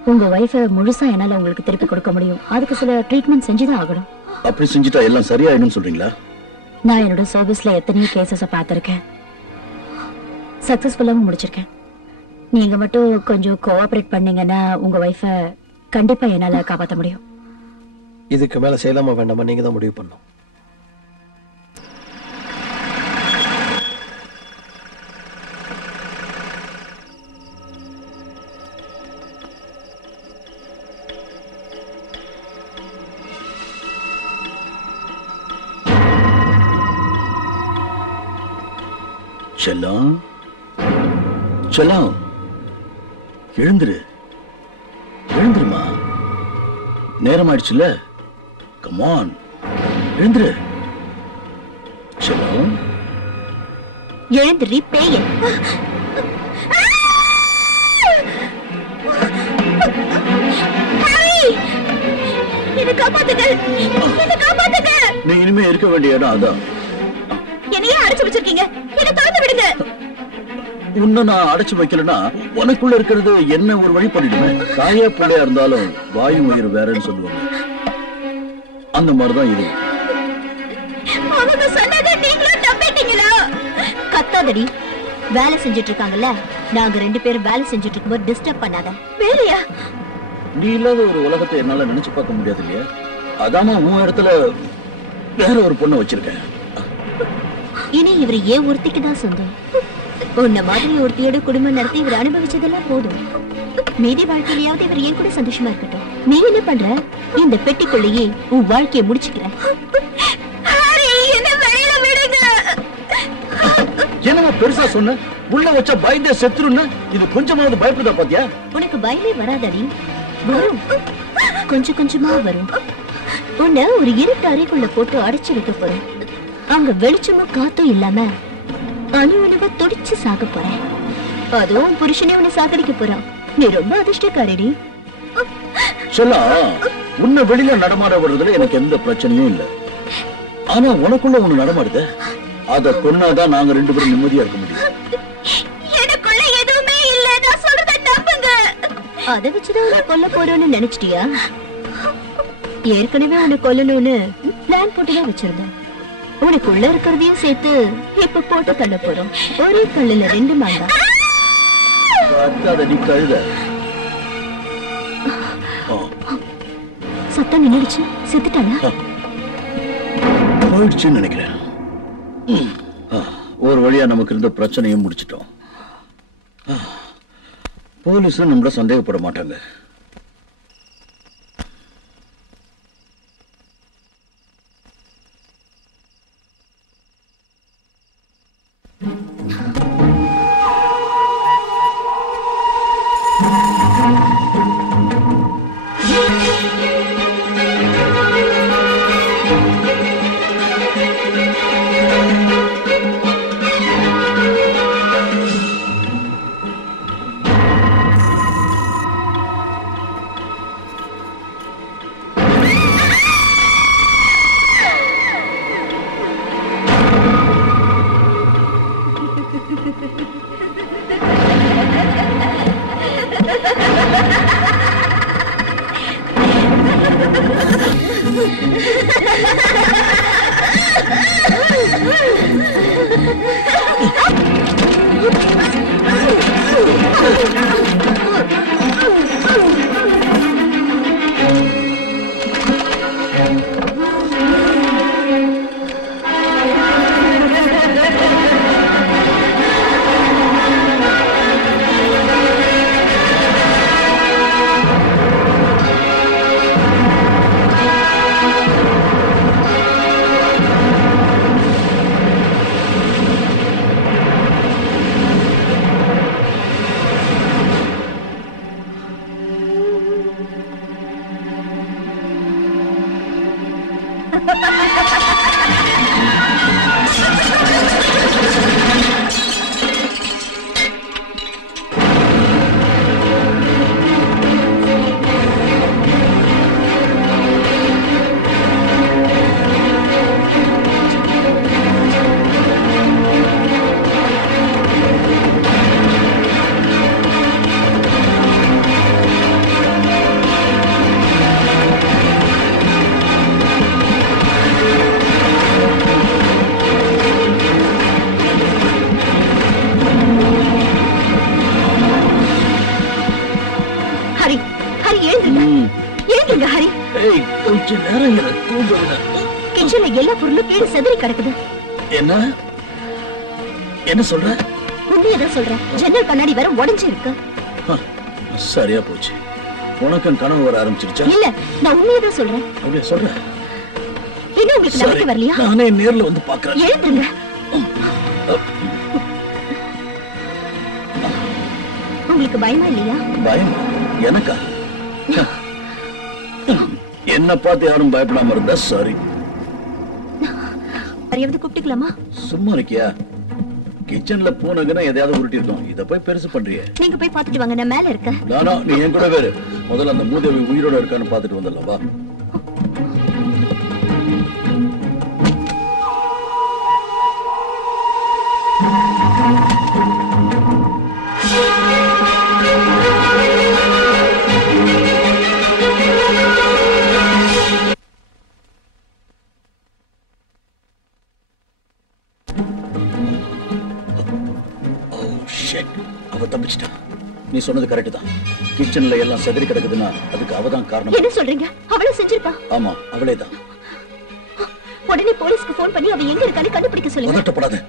உங்க வைஃபை முழுசா என்னால உங்களுக்கு திருப்பி கொடுக்க முடியும். அதுக்கு சில ட்ரீட்மெண்ட் செஞ்சுதான் ஆகணும். அப்படி செஞ்சுட்டா எல்லாம் சரியாயிடும் சொல்றீங்களா? நான் என்னோட சர்வீஸ்ல எத்தனையோ கேசஸ பார்த்திருக்கேன். சக்சஸ்ஃபுல்லாவும் முடிச்சிருக்கேன். நீங்க மட்டும் கொஞ்சம் கோஆபரேட் பண்ணீங்கன்னா உங்க வைஃபை கண்டிப்பா என்னால காப்பாற்ற முடியும். இதுக்கு மேல செய்யலாமா வேண்டாமா நீங்க தான் முடிவு பண்ணும். செல்லம் செல்லம், எழுந்துரு, எழுந்துருமா, நேரம் ஆயிடுச்சுல. கமான், எழுந்துரு. செல்லம், எழுந்துரி பேய. என்ன காப்பாத்துங்க, என்ன காப்பாத்துங்க. நீ இனிமே இருக்க வேண்டிய இடம் அதான். என்னையே அடைச்சு வச்சிருக்கீங்க, என்ன திறந்து விடுங்க. உன்னை நான் அடைச்சு வைக்கலன்னா உனக்குள்ள இருக்கிறது என்ன ஒரு வழி பண்ணிடுவேன். தாயா பிள்ளையா இருந்தாலும் வாயு உயிர் வேறன்னு சொல்லுவாங்க. அந்த மாதிரிதான் இது. அவங்க சொன்னதை நீங்களும் நம்பிட்டீங்களா? கத்தாதடி, வேலை செஞ்சுட்டு இருக்காங்கல்ல. நாங்க 2 பேரும் வேலை செஞ்சுட்டு இருக்கும்போது டிஸ்டர்ப் பண்ணாத. வேலையா? நீ இல்லாத ஒரு உலகத்தை என்னால நினைச்சு பார்க்க முடியாது இல்லையா? அதான உன் இடத்துல வேற ஒரு பொண்ணை வச்சிருக்கேன். இனி இவர் ஏன் ஒருத்திக்கு தான் சொந்தம். உன்ன மாதிரி ஒருத்தியோட குடும்பம் நடத்தி இவர் அனுபவிச்சதெல்லாம் போதும். மீதி வாழ்க்கையிலாவது இவர் ஏன் கூட சந்தோஷமா இருக்கட்டும். நீ என்ன பண்ற? இந்த பெட்டிக்குள்ளேயே உன் வாழ்க்கையை முடிச்சுக்கிறேன். என்னமா பெருசா சொன்ன? உள்ள வச்சா பயந்தே செத்துருன்னு. இது கொஞ்சமாவது பயப்படுதா பாத்தியா? உனக்கு பயமே வராதடி. வரும், கொஞ்சம் கொஞ்சமா வரும். உன்னை ஒரு இருட்டு அறைக்குள்ள போட்டு அடைச்சு வைக்க போறேன். அங்க வெளிச்சமும் காத்தும் இல்லாம அணு அணுவா துடிச்சு சாக போறேன். அதுவும் புருஷனே உன்னை சாகடிக்க போறான். நீ ரொம்ப அதிர்ஷ்டக்காரடி. சொல்லா, உன்னை வெளியில நடமாட விடுறதுல எனக்கு எந்த பிரச்சனையும் இல்ல. ஆனா உனக்குள்ள ஒண்ணு நடமாடுத, அத கொன்னாதான் நாங்க 2 பேரும் நிம்மதியா இருக்க முடியும். எனக்குள்ள எதுவுமே இல்ல, நான் சொல்றத நம்புங்க. அத வச்சுதான் கொல்ல போறோம்னு நினைச்சிட்டியா? ஏற்கனவே உன்னை கொல்லணும்னு பிளான் போட்டுதான் வச்சிருந்தேன். உனக்குள்ள இருக்கிறதையும் சேர்த்து இப்ப போட்டு தள்ள போறோம். ஒரே கல்லுல 2 மாங்காய். சத்தம் நின்னுடுச்சு. செத்துட்டாளா? போயிடுச்சுன்னு நினைக்கிறேன். ஒரு வழியா நமக்கு இருந்த பிரச்சனையும் முடிச்சிட்டோம். போலீஸும் நம்மள சந்தேகப்பட மாட்டாங்க. கொஞ்ச நேரம் எனக்கு தூங்க. கிச்சன்ல எல்லா பொருளும் கீழே செதறி கிடக்குது. என்ன என்ன சொல்ற? உண்மையதான் சொல்றேன். ஜன்னல் கண்ணாடி வேற உடைஞ்சு இருக்கு. சரியா போச்சு. உனக்கும் கனவு வர ஆரம்பிச்சிருச்சா? இல்ல, நான் உண்மையதான் சொல்றேன். அப்படியே சொல்ற? என்ன உங்களுக்கு நம்பிக்கை வரலையா? நானே நேர்ல வந்து பாக்குறேன். எழுந்துங்க. உங்களுக்கு பயமா இல்லையா? பயம் எனக்கா? என்ன பார்த்து யாரும் பயப்படாம இருந்தா சரி. யாரையாவது கூப்பிட்டுக்கலாமா? சும்மா இருக்கியா? கிச்சன்ல போனதுன்னா எதையாவது உருட்டி இருக்கோம். இத போய் பெருசு பண்றியே. நீங்க போய் பாத்துட்டு வாங்க, நான் மேல இருக்கேன். நானா? நீ என் கூட வேறு. முதல்ல அந்த மூதேவி உயிரோட இருக்கான்னு பாத்துட்டு வந்துடலாம் வா. அவ தப்பிச்சிட்டா. நீ சொன்னது கரெக்ட் தான். கிச்சன்ல எல்லாம் செதறி கிடக்குதுன்னா அதுக்கு அவதான் காரணம். என்ன சொல்றீங்க? அவளே செஞ்சிருப்பா? ஆமா, அவளேதான். உடனே போலீஸ்க்கு போன் பண்ணி அவ எங்க இருக்கான்னு கண்டுபிடிக்க சொல்லுங்க. பதட்டப்படாத,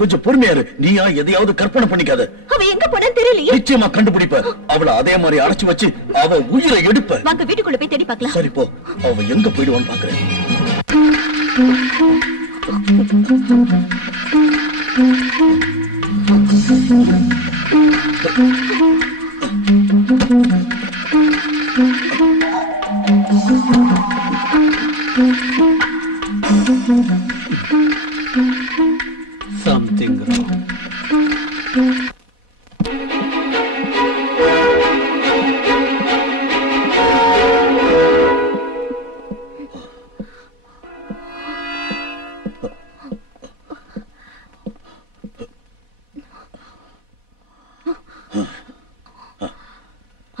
கொஞ்சம் பொறுமையா இரு. நீயா எதையாவது கற்பனை பண்ணிக்காத. அவ எங்க போனான்னு தெரியலையே. நிச்சயமா கண்டுபிடிப்ப. அவளை அதே மாதிரி அடைச்சு வச்சு அவ உயிரை எடுப்ப. வாங்க வீட்டுக்குள்ள போய் தேடி பார்க்கலாம். சரி போ. அவ எங்க போயிடுவான்னு பாக்குறேன். Something wrong.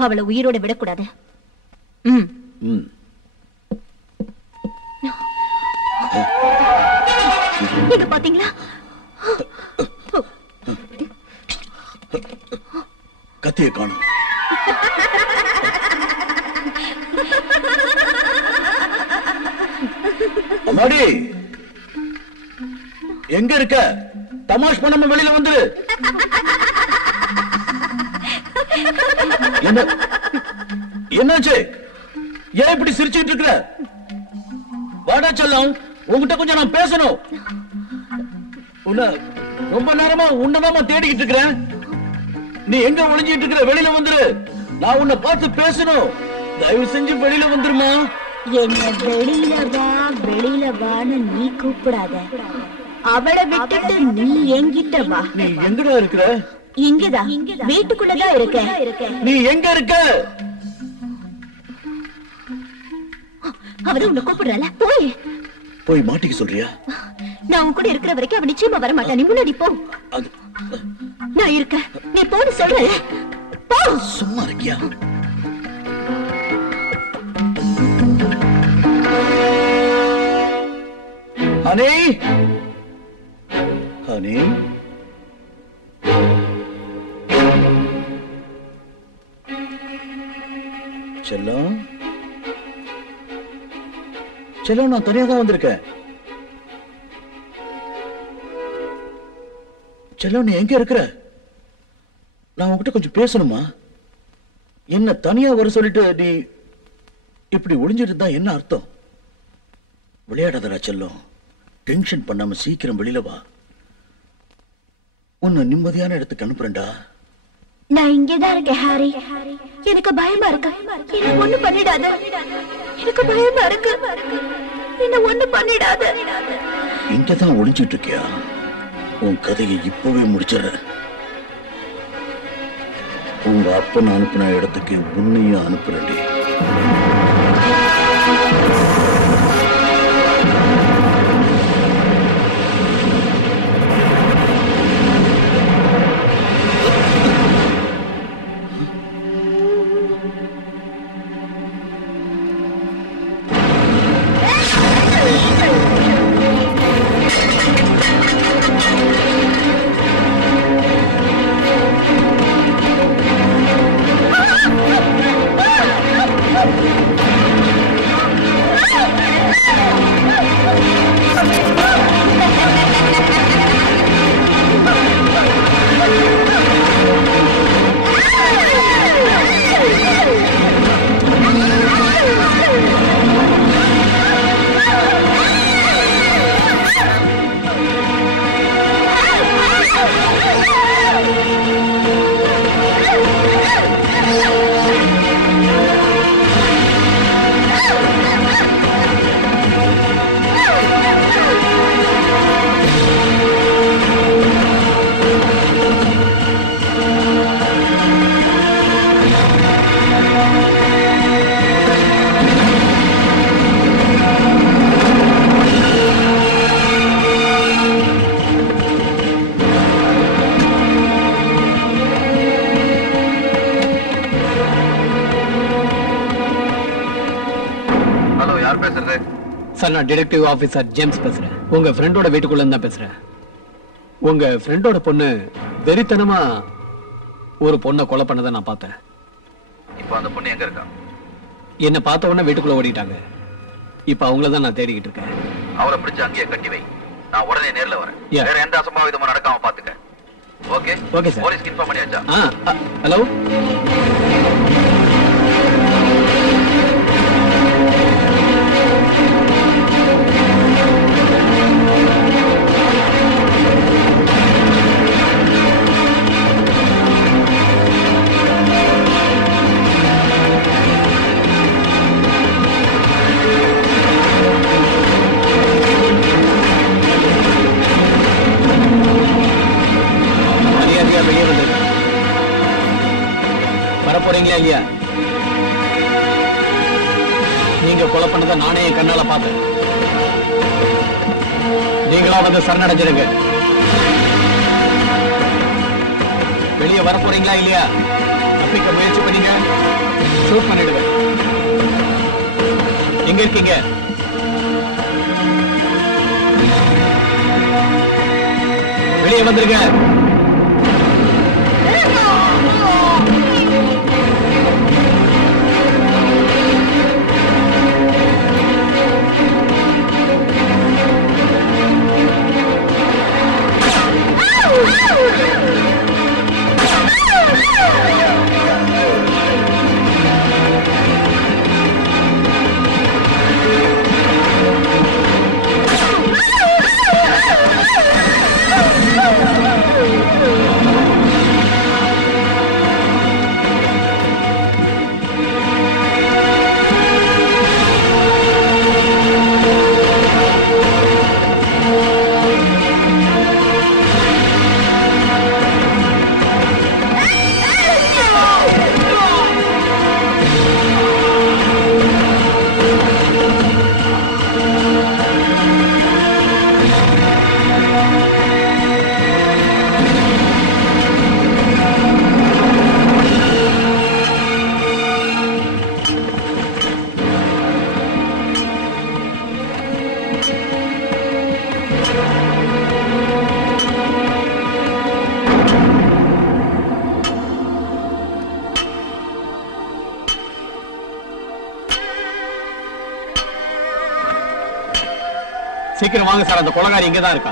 அவளை உயிரோட விடக்கூடாது. நீங்க பாத்தீங்களா? கத்திய காணும். அம்மாடி எங்க இருக்க? தமாஷ் பண்ணாம வெளியில வந்துரு. என்னாச்சு? ஏன் இப்படி சிரிச்சுட்டு இருக்கிற? வாடா செல்லம், உன்கிட்ட கொஞ்சம் நான் பேசணும். ரொம்ப நேரமா உன்னதாமா தேடிக்கிட்டு இருக்கிறேன். நீ எங்க ஒளிஞ்சிட்டு இருக்கிற? வெளியில வந்துரு. நான் உன்னை பார்த்து பேசணும். தயவு செஞ்சு வெளியில வந்துருமா. என்ன வெளியில வான்னு நீ கூப்பிடாத. அவளை விட்டுட்டு நீ என்கிட்ட வா. நீ எங்கடா இருக்கிற? இங்கதான், வீட்டுக்குள்ளதான் இருக்க. நீ எங்க இருக்க? அவரு உன்னை கூப்பிடுறால. போய் மாட்டிக்க சொல்றியா? நான் உன் கூட இருக்கிற வரைக்கும் அவன் நிச்சயமா வர மாட்டான். நீ முன்னாடி போ. நான் இருக்க, நீ போன்னு சொல்ற. சும்மா இருக்கியா? ஹனி, ஹனி, செல்லம், செல்லம், நான் தனியா தான் வந்திருக்கேன். செல்லம், நீ எங்க இருக்கிற? நான் உன்கிட்ட கொஞ்சம் பேசணுமா? என்ன தனியா வர சொல்லிட்டு நீ இப்படி ஒளிஞ்சிட்டு இருந்தா என்ன அர்த்தம்? விளையாடாதடா செல்லம். டென்ஷன் பண்ணாம சீக்கிரம் வெளியில வா. உன்னை நிம்மதியான இடத்துக்கு அனுப்புறேன்டா. நான் இங்கேதான் இருக்கேன் ஹாரி. எனக்கு பயமா இருக்கு. என்ன ஒண்ணு பண்ணிடாத. எனக்கு பயமா இருக்கு. என்ன ஒண்ணு பண்ணிடாத. இங்கதான் ஒளிஞ்சிட்டு இருக்கியா? உன் கதையை இப்பவே முடிச்சிட. உங்க அப்பன் அனுப்பின இடத்துக்கு உன்னையும் அனுப்புறேன்டி. சார், நான் டிடெக்டிவ் ஆபீசர் ஜேம்ஸ் பேசுறேன். உங்க ஃப்ரெண்டோட வீட்டுக்குள்ள இருந்தா பேசுறேன். உங்க ஃப்ரெண்டோட பொண்ணு வெறித்தனமா ஒரு பொண்ணை கொலை பண்ணதை நான் பார்த்தேன். இப்போ அந்த பொண்ணு எங்க இருக்கா? என்ன பார்த்த உடனே வீட்டுக்குள்ள ஓடிட்டாங்க. இப்ப அவங்கள தான் நான் தேடிக்கிட்டு இருக்கேன். அவளை பிடிச்சு அங்கேயே கட்டி வை. நான் உடனே நேர்ல வரேன். வேற எந்த அசம்பாவிதமும் நடக்காம பாத்துக்க. ஓகே? Okay sir. போலீஸ்க்கு இன்ஃபார்ம் பண்ணியாச்சா? ஹலோ. வெளியே வந்து வரப்போறீங்களா இல்லையா? நீங்க கொலை பண்ணதை நானே என் கண்ணால பார்த்தேன். நீங்களா வந்து சரணடைஞ்சிருங்க. வெளியே வரப்போறீங்களா இல்லையா? தப்பிக்க முயற்சி பண்ணீங்க, ஷூட் பண்ணிடுவேன். எங்க இருக்கீங்க? வெளியே வந்துருங்க. சீக்கிரம் வாங்க சார், அந்த கொலைகாரி இங்கதான் இருக்கா.